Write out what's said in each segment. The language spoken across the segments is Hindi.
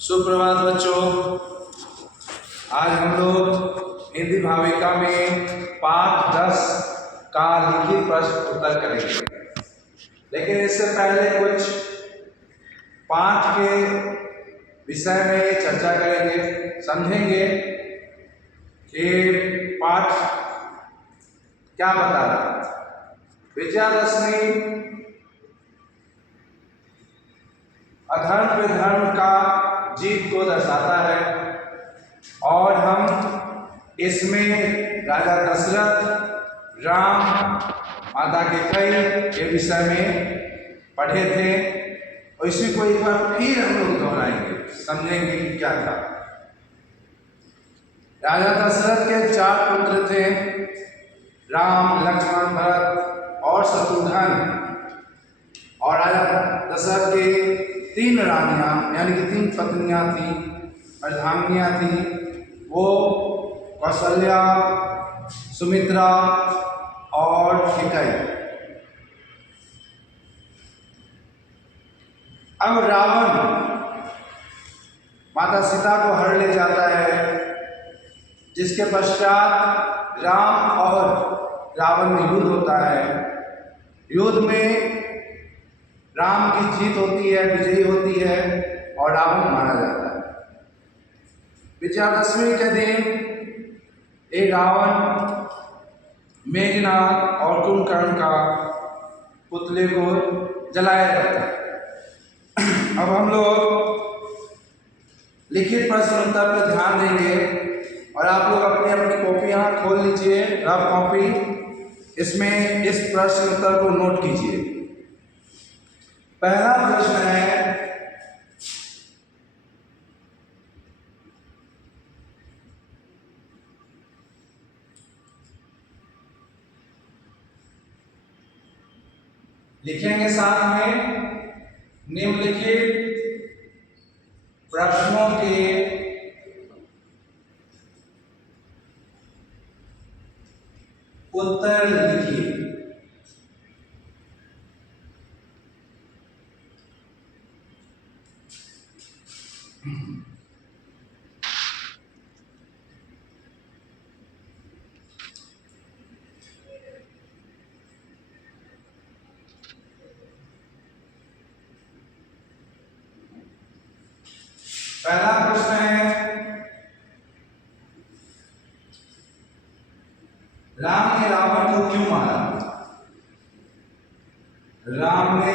सुप्रभात बच्चों। आज हम लोग हिंदी भाविका में पाठ 10 का लिखित प्रश्न उत्तर करेंगे। लेकिन इससे पहले कुछ पाठ के विषय में चर्चा करेंगे, समझेंगे कि पाठ क्या बता रहा है। विजयादशमी अधर्म पे धर्म का जीत को दर्शाता है और हम इसमें राजा दशरथ, राम, माता कैकेयी के विषय में पढ़े थे और इसी को एक बार फिर हम लोग दोहराएंगे, समझेंगे कि क्या था। राजा दशरथ के 4 पुत्र थे, राम, लक्ष्मण, भरत और शत्रुघ्न। और राजा दशरथ के 3 रानियां यानी कि 3 पत्नियां थी, अर्धांगिनियां थी। वो कौशल्या, सुमित्रा और कैकेयी। अब रावण माता सीता को हर ले जाता है, जिसके पश्चात राम और रावण में युद्ध होता है। युद्ध में राम की जीत होती है, विजयी होती है और रावण मारा जाता है। विजयादशमी के दिन एक रावण मेघनाद और कुंभकर्ण का पुतले को जलाया जाता है। अब हम लोग लिखित प्रश्न उत्तर पर ध्यान देंगे और आप लोग अपनी अपनी कॉपियां खोल लीजिए, रफ कॉपी। इसमें इस प्रश्न उत्तर को नोट कीजिए। पहला प्रश्न है, लिखेंगे साथ में निम्नलिखित प्रश्नों के उत्तर लिखिए। पहला प्रश्न है, राम ने रावण को क्यों मारा? राम ने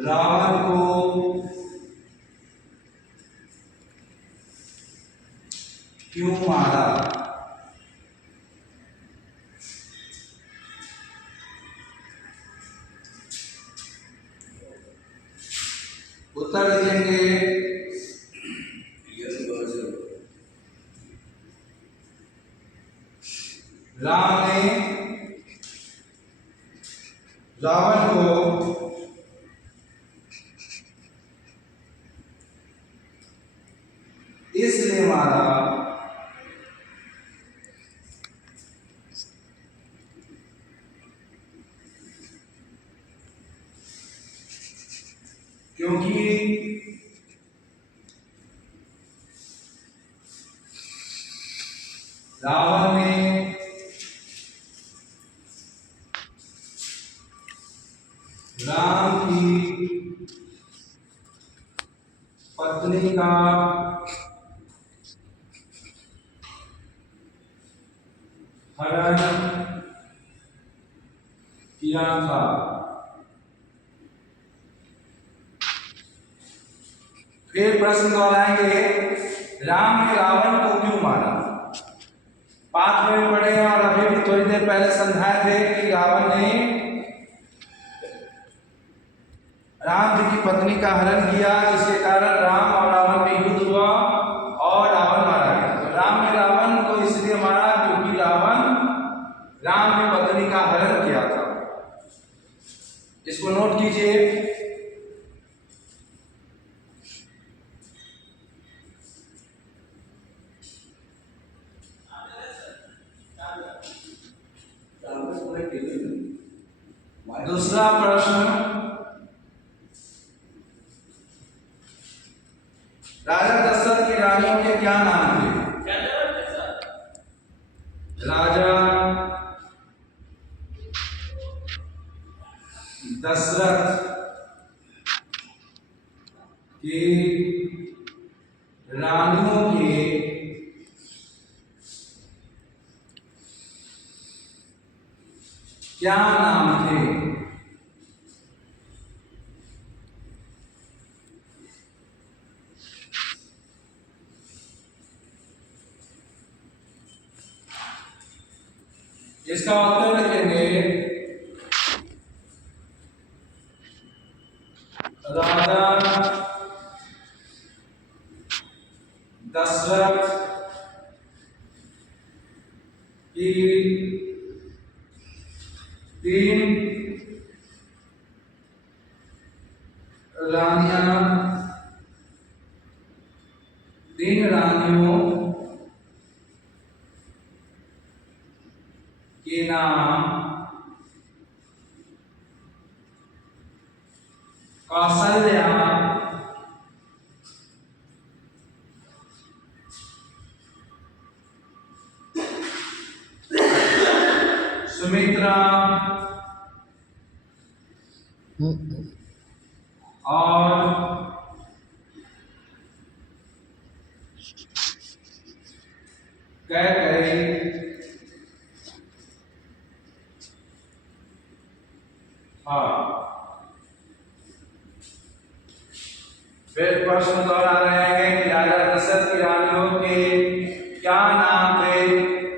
रावण को क्यों मारा? उत्तर लिखेंगे राम ने रावण को इसलिए मारा क्योंकि रावण ने राम की पत्नी का हरण किया था। फिर प्रश्न दोहराएंगे, राम ने रावण को क्यों मारा? पाठ में पढ़े और अभी भी थोड़ी देर पहले समझाए थे कि रावण ने राम जी की पत्नी का हरण किया, जिसके कारण राम और रावण में युद्ध हुआ और रावण मारा गया। तो राम ने रावण को इसलिए मारा क्योंकि रावण राम की पत्नी का हरण किया था। इसको नोट कीजिए। दूसरा प्रश्न, राजा दशरथ की रानियों के क्या नाम थे? राजा दशरथ की रानियों के क्या नाम थे? इसका उत्तर लिखेंगे राजा दशरथ की तीन रानियों के नाम कौशल्या, सुमित्रा और कैकेयी। हाँ, फिर प्रश्न दोहरा रहे हैं कि राजा दशरथ की रानियों के क्या नाम थे?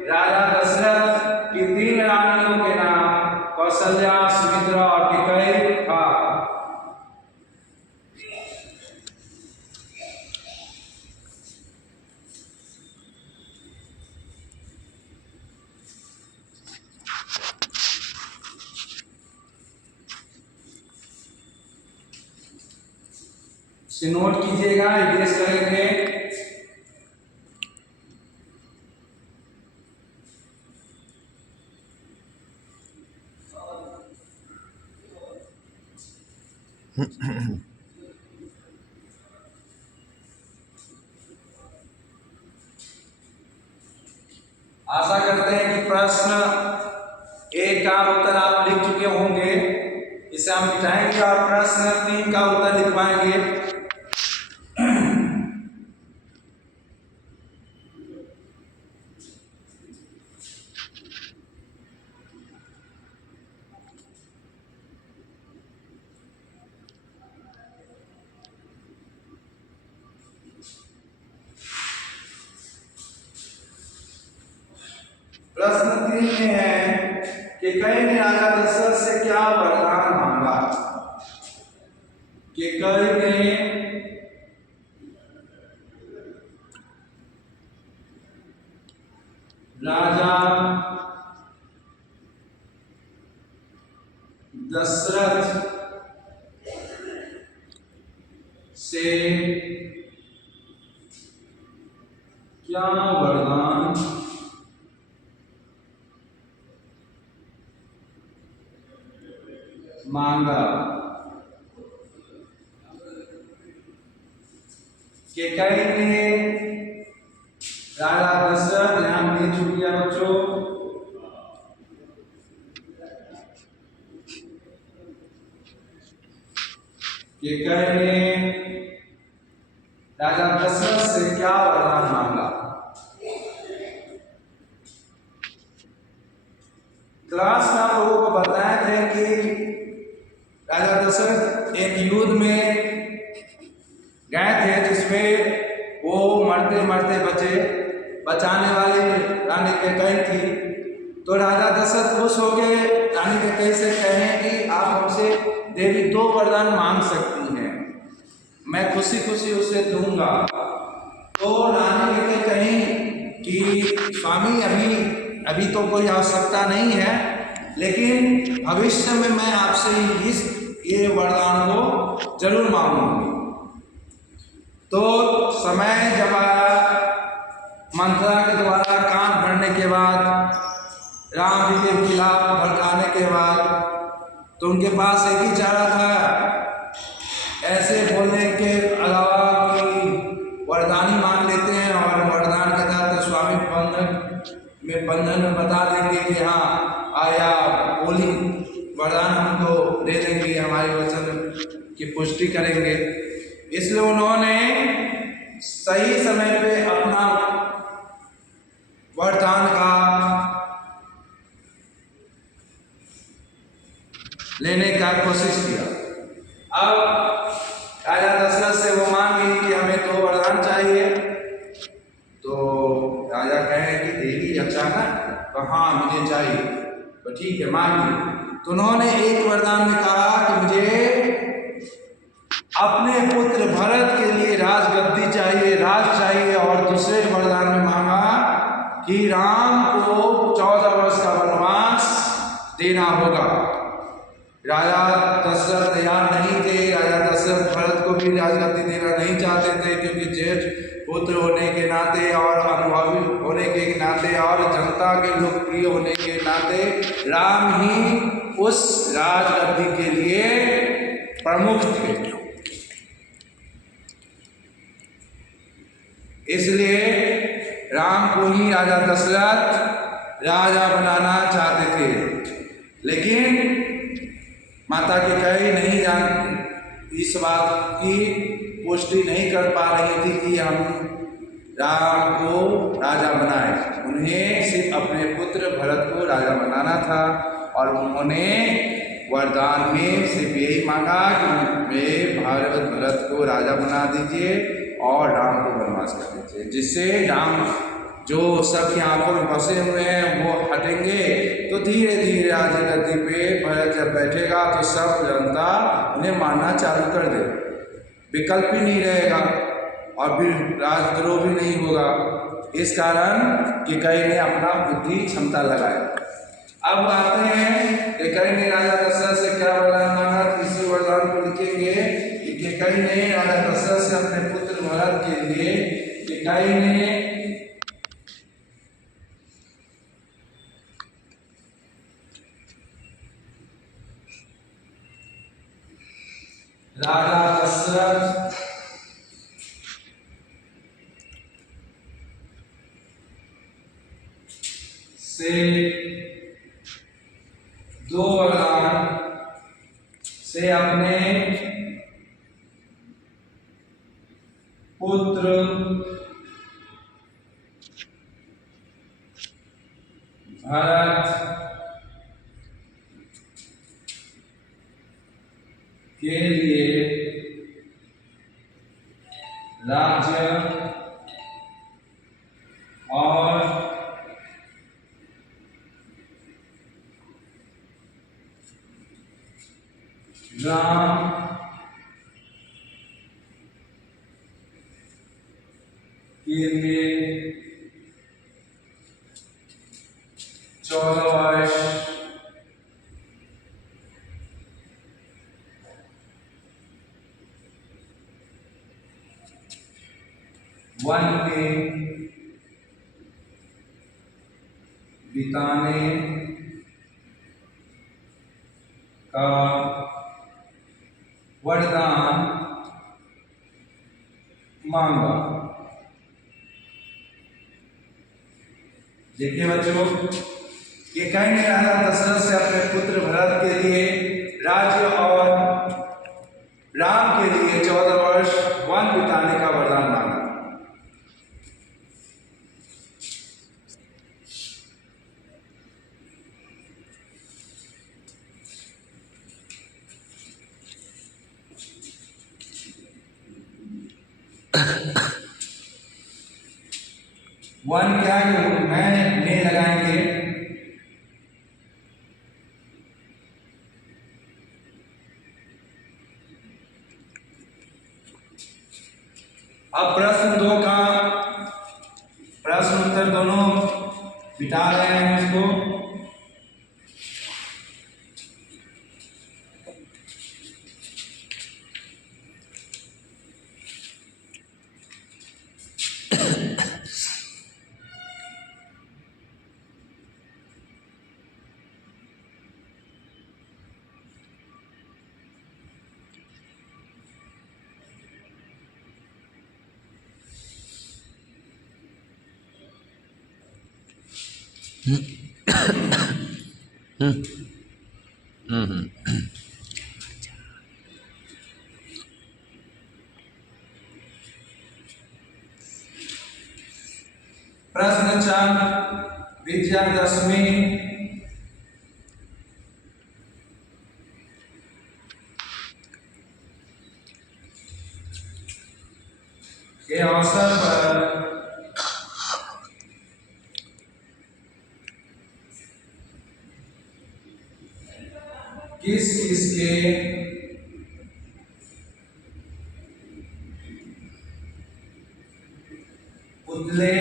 राजा दशरथ की तीन रानियों के नाम कौशल्या, सुमित्रा और कैकेयी। नोट कीजिएगा, गेस करेंगे। आशा करते हैं कि प्रश्न एक का उत्तर आप लिख चुके होंगे। इसे हम मिटाएंगे और प्रश्न 3 का उत्तर लिखवाएंगे। प्रश्न 3 में है कि कैकेयी ने राजा दशरथ से क्या वरदान मांगा? कैकेयी ने राजा दशरथ से क्या वरदान मांगा? कैकेयी ने राजा दशरथ, ध्यान दे चुकी है बच्चों, कैकेयी ने राजा दशरथ से क्या वरदान मांगा? क्लास में आप लोगों को बताए थे कि राजा दशरथ एक युद्ध में गए थे जिसमें वो मरते मरते बचे, बचाने वाली रानी कैकेयी थी। तो राजा दशरथ खुश हो गए, रानी कैकेयी से कहें कि आप हमसे देवी 2 वरदान मांग सकती हैं, मैं खुशी खुशी उसे दूंगा। तो रानी कैकेयी कही कि स्वामी अभी तो कोई आवश्यकता नहीं है, लेकिन भविष्य में मैं आपसे ये वरदान को जरूर मांगूंगी। तो समय जब आया, मंत्रा के द्वारा कान भरने के बाद, राम जी के खिलाफ भड़काने के बाद, तो उनके पास एक ही चारा था, ऐसे बोलने के अलावा कि और वरदान के साथ तो स्वामी बंधन में बता देंगे कि हाँ आया बोली वरदान हमको दे देंगे, हमारे वचन की पुष्टि करेंगे। इसलिए उन्होंने सही समय पे अपना वरदान का लेने का कोशिश किया। अब राजा दशरथ से वो मांग गई कि हमें तो वरदान चाहिए। तो राजा कहे कि देवी अचानक कहाँ मुझे चाहिए, तो ठीक है मांगी। तो उन्होंने एक वरदान में कहा कि मुझे अपने पुत्र भरत के लिए राजगद्दी चाहिए, राज चाहिए। और दूसरे वरदान में मांगा कि राम को 14 वर्ष का वनवास देना होगा। राजा दशरथ तैयार नहीं थे। राजा दशरथ भरत को भी राजगद्दी देना नहीं चाहते थे, क्योंकि जेठ पुत्र होने के नाते और अनुभवी होने के नाते और जनता के लोकप्रिय होने के नाते राम ही उस राजगद्दी के लिए प्रमुख थे। इसलिए राम को ही राजा दशरथ राजा बनाना चाहते थे, लेकिन माता की कही नहीं जानती, इस बात की पुष्टि नहीं कर पा रही थी कि हम राम को राजा बनाए। उन्हें सिर्फ अपने पुत्र भरत को राजा बनाना था और उन्होंने वरदान में सिर्फ यही मांगा कि वे भरत को राजा बना दीजिए और राम को वनवास कर दीजिए, जिससे राम जो सबकी आंखों में बसे हुए हैं वो हटेंगे। तो धीरे धीरे राजगद्दी पे भरत जब बैठेगा तो सब जनता उन्हें मानना चालू कर दे, विकल्प ही नहीं रहेगा और फिर राजद्रोह भी नहीं होगा। इस कारण कैकेयी ने अपना बुद्धि क्षमता लगाया। अब आते हैं कैकेयी ने राजा दशरथ से क्या वरदान मांगा, तीसरे वरदान को लिखेंगे कि कैकेयी ने राजा दशरथ से अपने पुत्र भरत के लिए कैकेयी ने राजा दशरथ से 2 वरदान से अपने पुत्र भरत के लिए राज्य और ग्राम के लिए 14 वर्ष वन में बिताने का वरदान मांगा। देखिए बच्चों, कैकेयी ने राजा दशरथ से अपने पुत्र भरत के लिए राज्य और राम के लिए 14 वर्ष वन बिताने का वरदान मांगा। वन क्या मैं लगाएंगे, अब प्रश्न उत्तर दोनों बिठा रहे हैं इसको। प्रश्न 4 विजयादशमी के अवसर पर किस किसके पुतले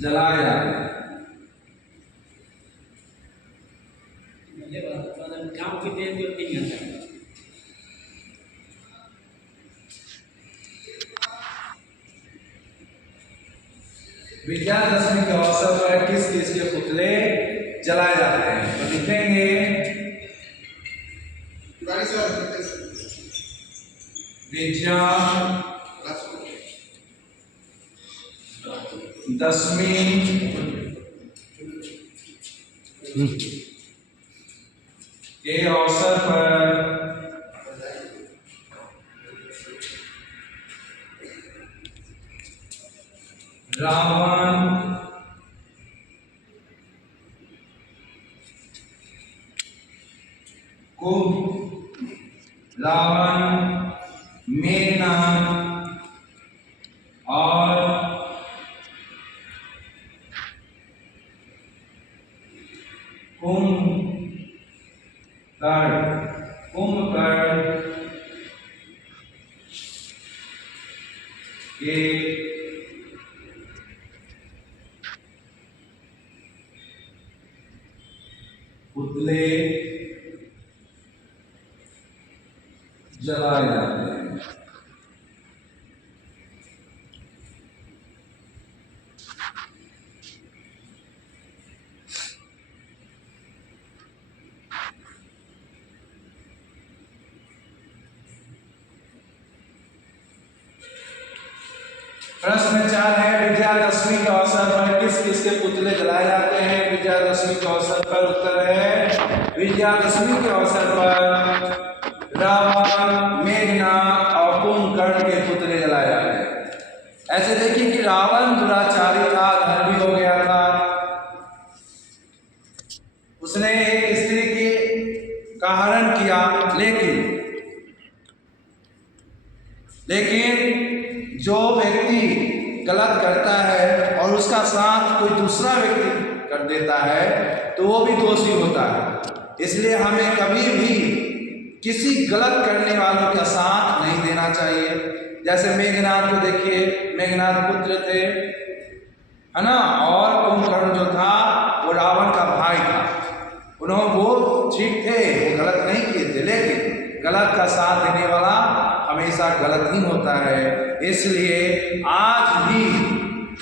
जलाए जाते हैं? गाँव की देव देवती नहीं आता। विजयादशमी के अवसर पर किस किस के पुतले जलाए जाते हैं? तो लिखेंगे विजया दशमी के अवसर पर रावण रावण मेघनाद और कुंभकर्ण के पुतले जलाए जाते हैं। प्रश्न 4 है विजयादशमी के अवसर पर किस किस के पुतले जलाए जाते हैं? विजयादशमी के अवसर पर उत्तर है विजयादशमी के अवसर पर रावण मेघनाद और कुंभकर्ण के पुतले जलाए जाते हैं। ऐसे देखिए कि रावण दुराचारी था, धर्मी हो गया था। उसने एक स्त्री का हरण किया, लेकिन जो व्यक्ति गलत करता है और उसका साथ कोई दूसरा व्यक्ति कर देता है तो वो भी दोषी होता है। इसलिए हमें कभी भी किसी गलत करने वालों का साथ नहीं देना चाहिए। जैसे मेघनाद को देखिए, मेघनाद पुत्र थे, है ना, और कुंभकर्ण जो था वो रावण का भाई था। उन्होंने वो ठीक थे, वो गलत नहीं किए थे, लेकिन गलत का साथ देने वाला हमेशा गलत ही होता है। इसलिए आज भी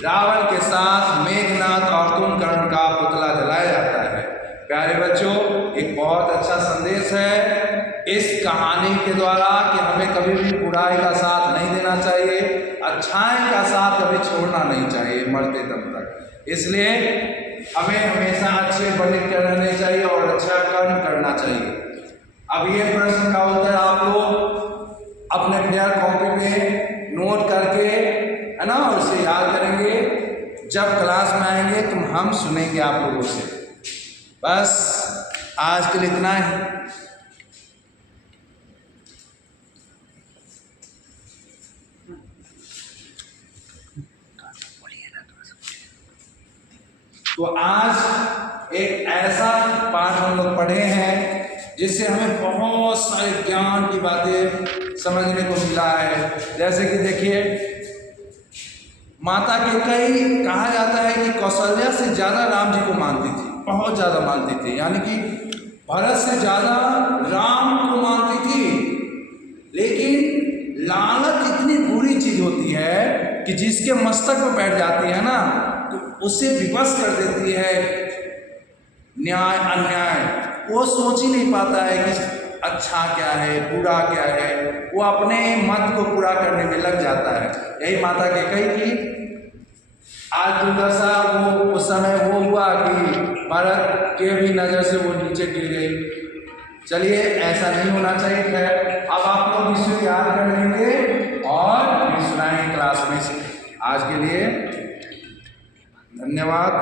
रावण के साथ मेघनाद और कुंभकर्ण का पुतला जलाया जाता है। प्यारे बच्चों, एक बहुत अच्छा संदेश है इस कहानी के द्वारा कि हमें कभी भी बुराई का साथ नहीं देना चाहिए, अच्छाई का साथ कभी छोड़ना नहीं चाहिए मरते दम तक। इसलिए हमें हमेशा अच्छे बने रहने चाहिए और अच्छा कर्म करना चाहिए। अब ये प्रश्न का उत्तर आप लोग अपने प्यार कॉपी में नोट करके, है ना, और उसे याद करेंगे। जब क्लास में आएंगे तो हम सुनेंगे आप लोगों से। बस आज के लिए इतना ही। तो आज एक ऐसा पाठ हम लोग पढ़े हैं जिससे हमें बहुत सारे ज्ञान की बातें समझने को मिला है। जैसे कि देखिए, माता कैकेयी कहा जाता है कि कौशल्या से ज़्यादा राम जी को मानती थी, बहुत ज़्यादा मानती थी, यानी कि भरत से ज़्यादा राम को मानती थी। लेकिन लालच इतनी बुरी चीज़ होती है कि जिसके मस्तक पर बैठ जाती है ना, तो उससे विवश कर देती है न्याय अन्याय। वो सोच ही नहीं पाता है कि अच्छा क्या है, बुरा क्या है, वो अपने मत को पूरा करने में लग जाता है। यही माता कैकेयी की आज दुर्दशा वो उस समय वो हुआ कि भरत के भी नज़र से वो नीचे गिर गई। चलिए, ऐसा नहीं होना चाहिए। खैर, अब आप लोग इसको याद कर लेंगे और फिर सुनाएंगे क्लास में। आज के लिए धन्यवाद।